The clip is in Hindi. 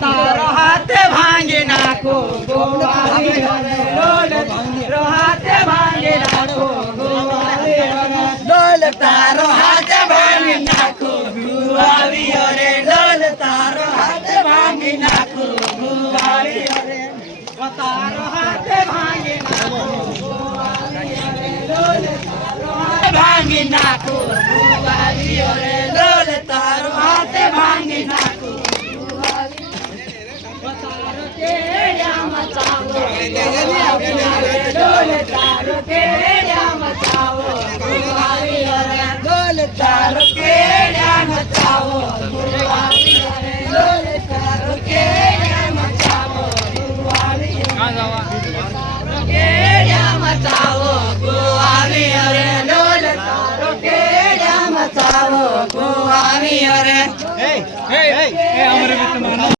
तारो हाथ भांगे नाको गोवाली डोल तारो हाथ भांगे नाको गोवाली डोल तारो हाथ भांगे नाको गोवाली रे डोल तारो हाथ भांगे नाको गोवाली रे तारो हाथ भांगे नाको गोवाली रे डोल तारो हाथ भांगे नाको गोवाली रे डोल तारो हाथ भांगे नाको डोल तारो केड्या मचावो गुवारी रे डोल तारो केड्या मचावो गुवारी रे डोल तारो केड्या मचावो गुवारी केड्या मचावो गुवारी रे डोल तारो केड्या मचावो गुवारी रे